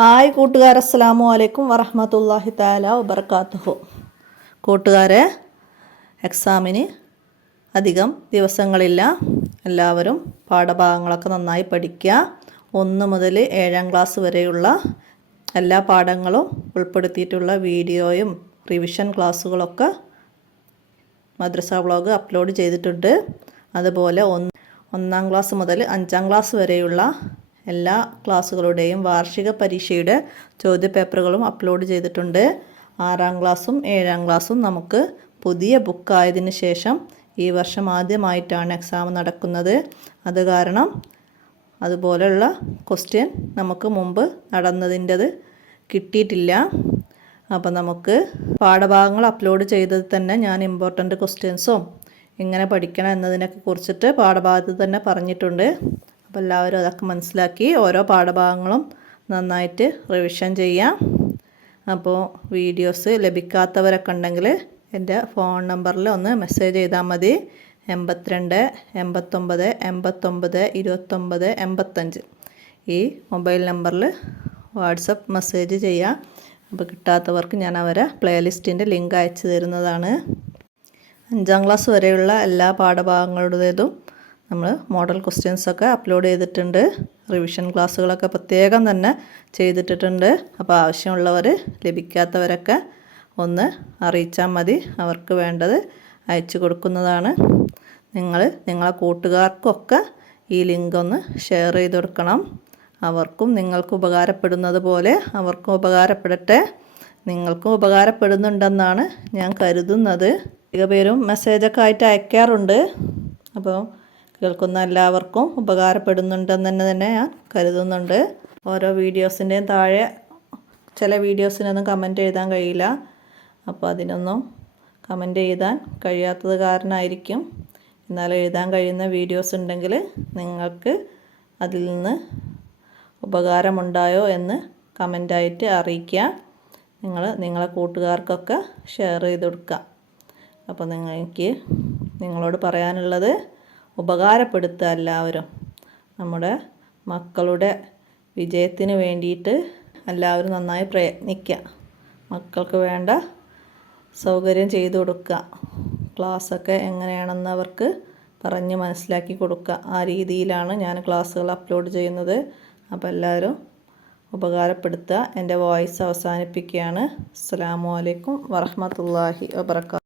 Hi കൂട്ടുകാർ, അസ്സലാമു അലൈക്കും വറഹ്മത്തുള്ളാഹി തആല വബറകാതുഹു. കൂട്ടുകാരെ, എക്സാമിന് അധികം ദിവസങ്ങളില്ല. എല്ലാവരും പാഠഭാഗങ്ങളൊക്കെ നന്നായി പഠിക്കുക. 1 മുതൽ 7ാം ക്ലാസ് വരെയുള്ള എല്ലാ പാഠങ്ങളും ഉൾപ്പെടുത്തിയിട്ടുള്ള വീഡിയോയും റിവിഷൻ ക്ലാസ്സുകളൊക്കെ മദ്രസ വ്ളോഗ് അപ്ലോഡ് ചെയ്തിട്ടുണ്ട്. അതുപോലെ 1ാം ക്ലാസ് മുതൽ 5ാം ക്ലാസ് വരെയുള്ള എല്ലാ ക്ലാസ്സുകളുടെയും വാർഷിക പരീക്ഷയുടെ ചോദ്യപേപ്പറുകളും അപ്ലോഡ് ചെയ്തിട്ടുണ്ട്. 6ാം ക്ലാസ്സും 7ാം ക്ലാസ്സും നമുക്ക് പുതിയ ബുക്കായതിന് ശേഷം ഈ വർഷം ആദ്യമായിട്ടാണ് എക്സാം നടക്കുന്നത്. അത് കാരണം അതുപോലെയുള്ള ക്വസ്റ്റ്യൻ നമുക്ക് മുമ്പ് നടന്നതിൻ്റെത് കിട്ടിയിട്ടില്ല. അപ്പോൾ നമുക്ക് പാഠഭാഗങ്ങൾ അപ്ലോഡ് ചെയ്തത് തന്നെ ഞാൻ ഇമ്പോർട്ടൻ്റ് ക്വസ്റ്റ്യൻസും എങ്ങനെ പഠിക്കണം എന്നതിനൊക്കെ കുറിച്ചിട്ട് പാഠഭാഗത്ത് തന്നെ പറഞ്ഞിട്ടുണ്ട്. അപ്പോൾ എല്ലാവരും അതൊക്കെ മനസ്സിലാക്കി ഓരോ പാഠഭാഗങ്ങളും നന്നായിട്ട് റിവിഷൻ ചെയ്യാം. അപ്പോൾ വീഡിയോസ് ലഭിക്കാത്തവരൊക്കെ ഉണ്ടെങ്കിൽ എൻ്റെ ഫോൺ നമ്പറിൽ ഒന്ന് മെസ്സേജ് ചെയ്താൽ മതി. 82 89 89 29 85 ഈ മൊബൈൽ നമ്പറിൽ വാട്സപ്പ് മെസ്സേജ് ചെയ്യാം. അപ്പോൾ കിട്ടാത്തവർക്ക് ഞാൻ അവരെ പ്ലേലിസ്റ്റിൻ്റെ ലിങ്ക് അയച്ചു തരുന്നതാണ്. 5ാം ക്ലാസ് വരെയുള്ള എല്ലാ പാഠഭാഗങ്ങളുടേതും നമ്മൾ മോഡൽ ക്വസ്റ്റ്യൻസൊക്കെ അപ്ലോഡ് ചെയ്തിട്ടുണ്ട്. റിവിഷൻ ക്ലാസ്സുകളൊക്കെ പ്രത്യേകം തന്നെ ചെയ്തിട്ടുണ്ട്. അപ്പോൾ ആവശ്യമുള്ളവർ, ലഭിക്കാത്തവരൊക്കെ ഒന്ന് അറിയിച്ചാൽ മതി. അവർക്ക് വേണ്ടത് അയച്ചു കൊടുക്കുന്നതാണ്. നിങ്ങളെ കൂട്ടുകാർക്കൊക്കെ ഈ ലിങ്ക് ഒന്ന് ഷെയർ ചെയ്ത് കൊടുക്കണം. അവർക്കും നിങ്ങൾക്ക് ഉപകാരപ്പെടുന്നത് പോലെ അവർക്കും ഉപകാരപ്പെടട്ടെ. നിങ്ങൾക്കും ഉപകാരപ്പെടുന്നുണ്ടെന്നാണ് ഞാൻ കരുതുന്നത്. അധിക പേരും മെസ്സേജൊക്കെ ആയിട്ട് അയക്കാറുണ്ട്. അപ്പോൾ കേൾക്കുന്ന എല്ലാവർക്കും ഉപകാരപ്പെടുന്നുണ്ടെന്ന് തന്നെ ഞാൻ കരുതുന്നുണ്ട്. ഓരോ വീഡിയോസിൻ്റെയും താഴെ ചില വീഡിയോസിനൊന്നും കമൻറ്റ് എഴുതാൻ കഴിയില്ല. അപ്പോൾ അതിനൊന്നും കമൻറ്റ് എഴുതാൻ കഴിയാത്തത് കാരണമായിരിക്കും. എന്നാൽ എഴുതാൻ കഴിയുന്ന വീഡിയോസ് ഉണ്ടെങ്കിൽ നിങ്ങൾക്ക് അതിൽ നിന്ന് ഉപകാരമുണ്ടായോ എന്ന് കമൻറ്റായിട്ട് അറിയിക്കുക. നിങ്ങളെ കൂട്ടുകാർക്കൊക്കെ ഷെയർ ചെയ്ത് കൊടുക്കുക. അപ്പോൾ നിങ്ങളോട് പറയാനുള്ളത്, ഉപകാരപ്പെടുത്തുക. എല്ലാവരും നമ്മുടെ മക്കളുടെ വിജയത്തിന് വേണ്ടിയിട്ട് എല്ലാവരും നന്നായി പ്രയത്നിക്കുക. മക്കൾക്ക് വേണ്ട സൗകര്യം ചെയ്തു കൊടുക്കുക. ക്ലാസ്സൊക്കെ എങ്ങനെയാണെന്ന് അവർക്ക് പറഞ്ഞ് മനസ്സിലാക്കി കൊടുക്കുക. ആ രീതിയിലാണ് ഞാൻ ക്ലാസ്സുകൾ അപ്ലോഡ് ചെയ്യുന്നത്. അപ്പോൾ എല്ലാവരും ഉപകാരപ്പെടുത്തുക. എൻ്റെ വോയിസ് അവസാനിപ്പിക്കുകയാണ്. അസ്സലാമു അലൈക്കും വറഹ്മത്തുള്ളാഹി വബറകാതുഹു.